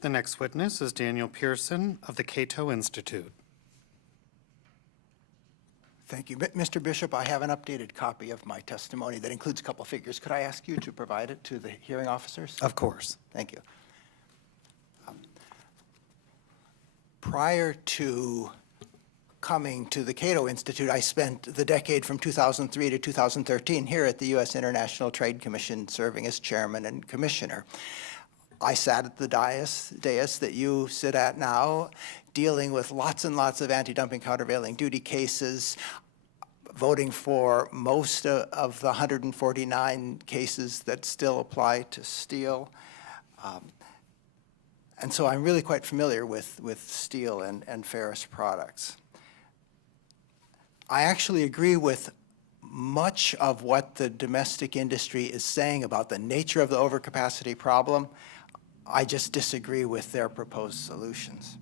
The next witness is Daniel Pearson of the Cato Institute. Thank you. Mr. Bishop, I have an updated copy of my testimony that includes a couple of figures. Could I ask you to provide it to the hearing officers? Of course. Thank you. Prior to coming to the Cato Institute, I spent the decade from 2003 to 2013 here at the U.S. International Trade Commission serving as chairman and commissioner. I sat at the dais that you sit at now, dealing with lots and lots of anti-dumping countervailing duty cases, voting for most of the 149 cases that still apply to steel. And so I'm really quite familiar with steel and ferrous products. I actually agree with much of what the domestic industry is saying about the nature of the overcapacity problem. I just disagree with their proposed solutions.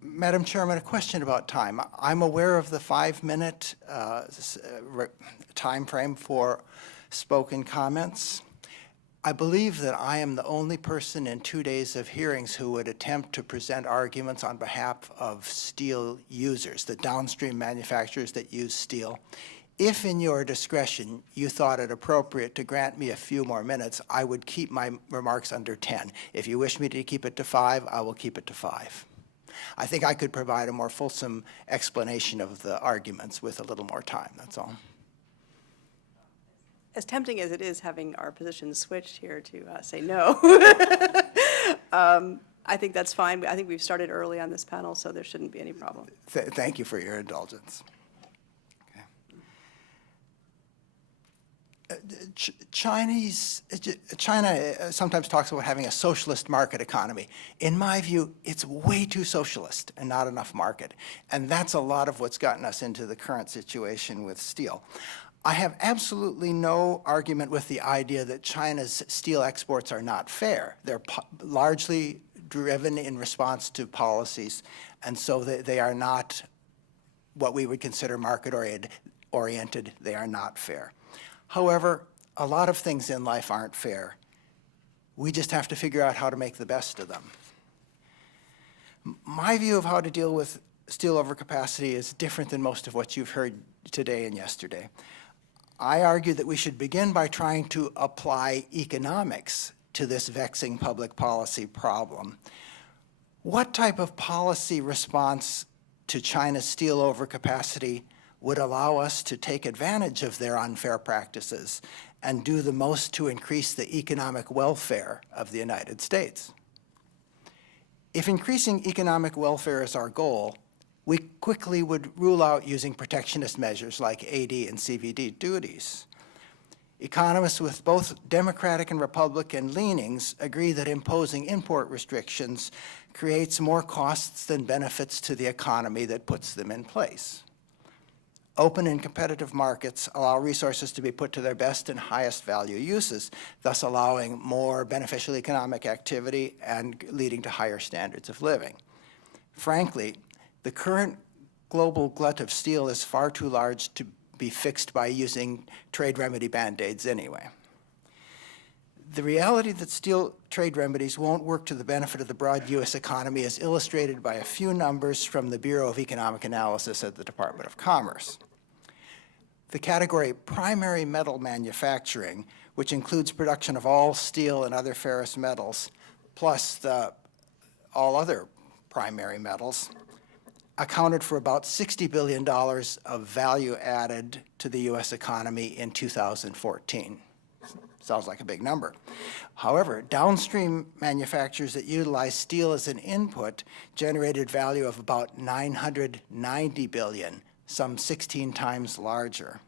Madam Chairman, a question about time. I'm aware of the 5-minute time frame for spoken comments. I believe that I am the only person in 2 days of hearings who would attempt to present arguments on behalf of steel users, the downstream manufacturers that use steel. If in your discretion you thought it appropriate to grant me a few more minutes, I would keep my remarks under 10. If you wish me to keep it to 5, I will keep it to 5. I think I could provide a more fulsome explanation of the arguments with a little more time, that's all. As tempting as it is having our positions switched here to say no, I think that's fine. I think we've started early on this panel, so there shouldn't be any problem. Thank you for your indulgence. China sometimes talks about having a socialist market economy. In my view, it's way too socialist and not enough market. And that's a lot of what's gotten us into the current situation with steel. I have absolutely no argument with the idea that China's steel exports are not fair. They're largely driven in response to policies, and so they are not what we would consider market-oriented. They are not fair. However, a lot of things in life aren't fair. We just have to figure out how to make the best of them. My view of how to deal with steel overcapacity is different than most of what you've heard today and yesterday. I argue that we should begin by trying to apply economics to this vexing public policy problem. What type of policy response to China's steel overcapacity would allow us to take advantage of their unfair practices and do the most to increase the economic welfare of the United States? If increasing economic welfare is our goal, we quickly would rule out using protectionist measures like AD and CVD duties. Economists with both Democratic and Republican leanings agree that imposing import restrictions creates more costs than benefits to the economy that puts them in place. Open and competitive markets allow resources to be put to their best and highest value uses, thus allowing more beneficial economic activity and leading to higher standards of living. Frankly, the current global glut of steel is far too large to be fixed by using trade remedy band-aids anyway. The reality that steel trade remedies won't work to the benefit of the broad U.S. economy is illustrated by a few numbers from the Bureau of Economic Analysis at the Department of Commerce. The category primary metal manufacturing, which includes production of all steel and other ferrous metals, plus all other primary metals, accounted for about $60 billion of value added to the U.S. economy in 2014. Sounds like a big number. However, downstream manufacturers that utilize steel as an input generated value of about $990 billion, some 16 times larger.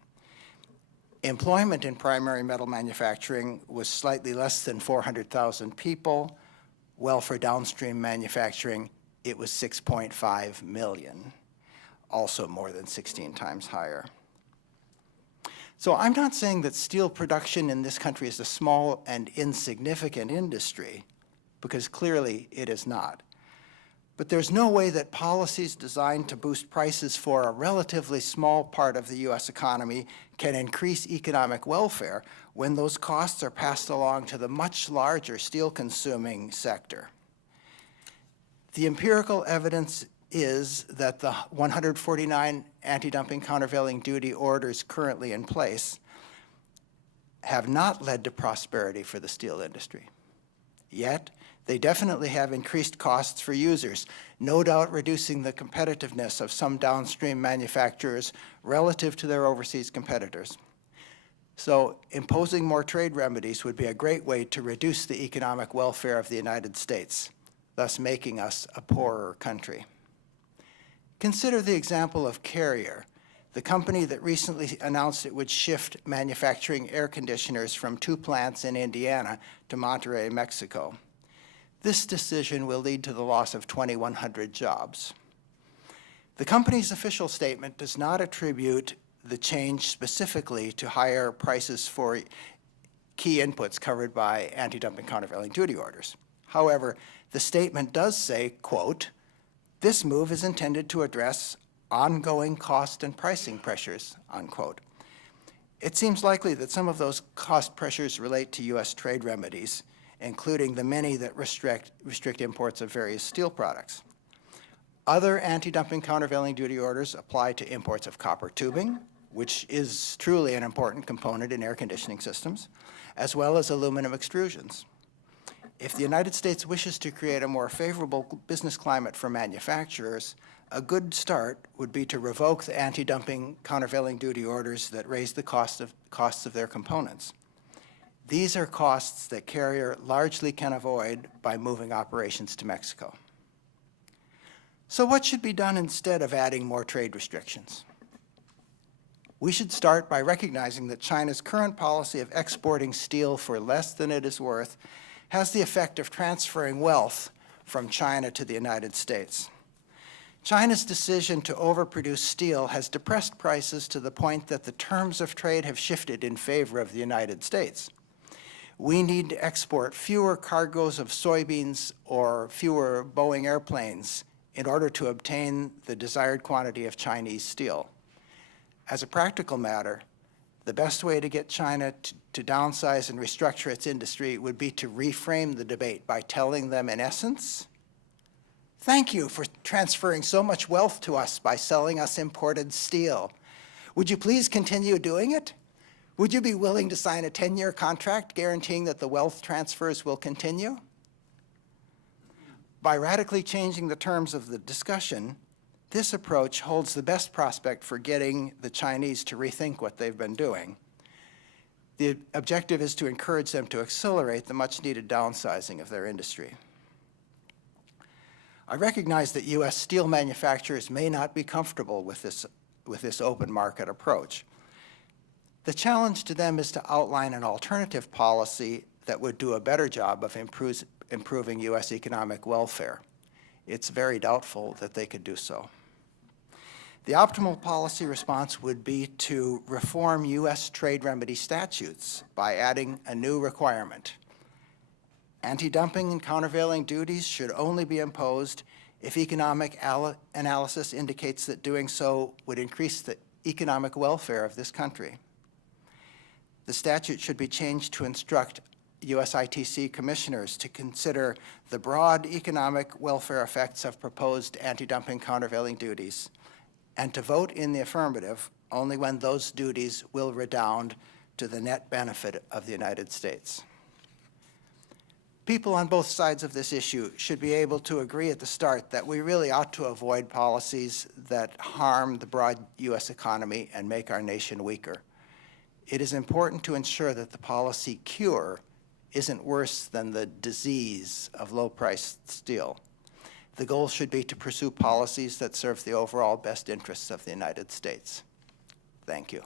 Employment in primary metal manufacturing was slightly less than 400,000 people. Well, for downstream manufacturing, it was 6.5 million, also more than 16 times higher. So I'm not saying that steel production in this country is a small and insignificant industry, because clearly it is not. But there's no way that policies designed to boost prices for a relatively small part of the U.S. economy can increase economic welfare when those costs are passed along to the much larger steel-consuming sector. The empirical evidence is that the 149 anti-dumping countervailing duty orders currently in place have not led to prosperity for the steel industry. Yet, they definitely have increased costs for users, no doubt reducing the competitiveness of some downstream manufacturers relative to their overseas competitors. So imposing more trade remedies would be a great way to reduce the economic welfare of the United States, thus making us a poorer country. Consider the example of Carrier, the company that recently announced it would shift manufacturing air conditioners from 2 plants in Indiana to Monterrey, Mexico. This decision will lead to the loss of 2,100 jobs. The company's official statement does not attribute the change specifically to higher prices for key inputs covered by anti-dumping countervailing duty orders. However, the statement does say, quote, "This move is intended to address ongoing cost and pricing pressures," unquote. It seems likely that some of those cost pressures relate to U.S. trade remedies, including the many that restrict imports of various steel products. Other anti-dumping countervailing duty orders apply to imports of copper tubing, which is truly an important component in air conditioning systems, as well as aluminum extrusions. If the United States wishes to create a more favorable business climate for manufacturers, a good start would be to revoke the anti-dumping countervailing duty orders that raise the costs of their components. These are costs that Carrier largely can avoid by moving operations to Mexico. So what should be done instead of adding more trade restrictions? We should start by recognizing that China's current policy of exporting steel for less than it is worth has the effect of transferring wealth from China to the United States. China's decision to overproduce steel has depressed prices to the point that the terms of trade have shifted in favor of the United States. We need to export fewer cargoes of soybeans or fewer Boeing airplanes in order to obtain the desired quantity of Chinese steel. As a practical matter, the best way to get China to downsize and restructure its industry would be to reframe the debate by telling them, in essence, "Thank you for transferring so much wealth to us by selling us imported steel. Would you please continue doing it? Would you be willing to sign a 10-year contract guaranteeing that the wealth transfers will continue?" By radically changing the terms of the discussion, this approach holds the best prospect for getting the Chinese to rethink what they've been doing. The objective is to encourage them to accelerate the much-needed downsizing of their industry. I recognize that U.S. steel manufacturers may not be comfortable with this open market approach. The challenge to them is to outline an alternative policy that would do a better job of improving U.S. economic welfare. It's very doubtful that they could do so. The optimal policy response would be to reform U.S. trade remedy statutes by adding a new requirement. Anti-dumping and countervailing duties should only be imposed if economic analysis indicates that doing so would increase the economic welfare of this country. The statute should be changed to instruct USITC commissioners to consider the broad economic welfare effects of proposed anti-dumping countervailing duties, and to vote in the affirmative only when those duties will redound to the net benefit of the United States. People on both sides of this issue should be able to agree at the start that we really ought to avoid policies that harm the broad U.S. economy and make our nation weaker. It is important to ensure that the policy cure isn't worse than the disease of low-priced steel. The goal should be to pursue policies that serve the overall best interests of the United States. Thank you.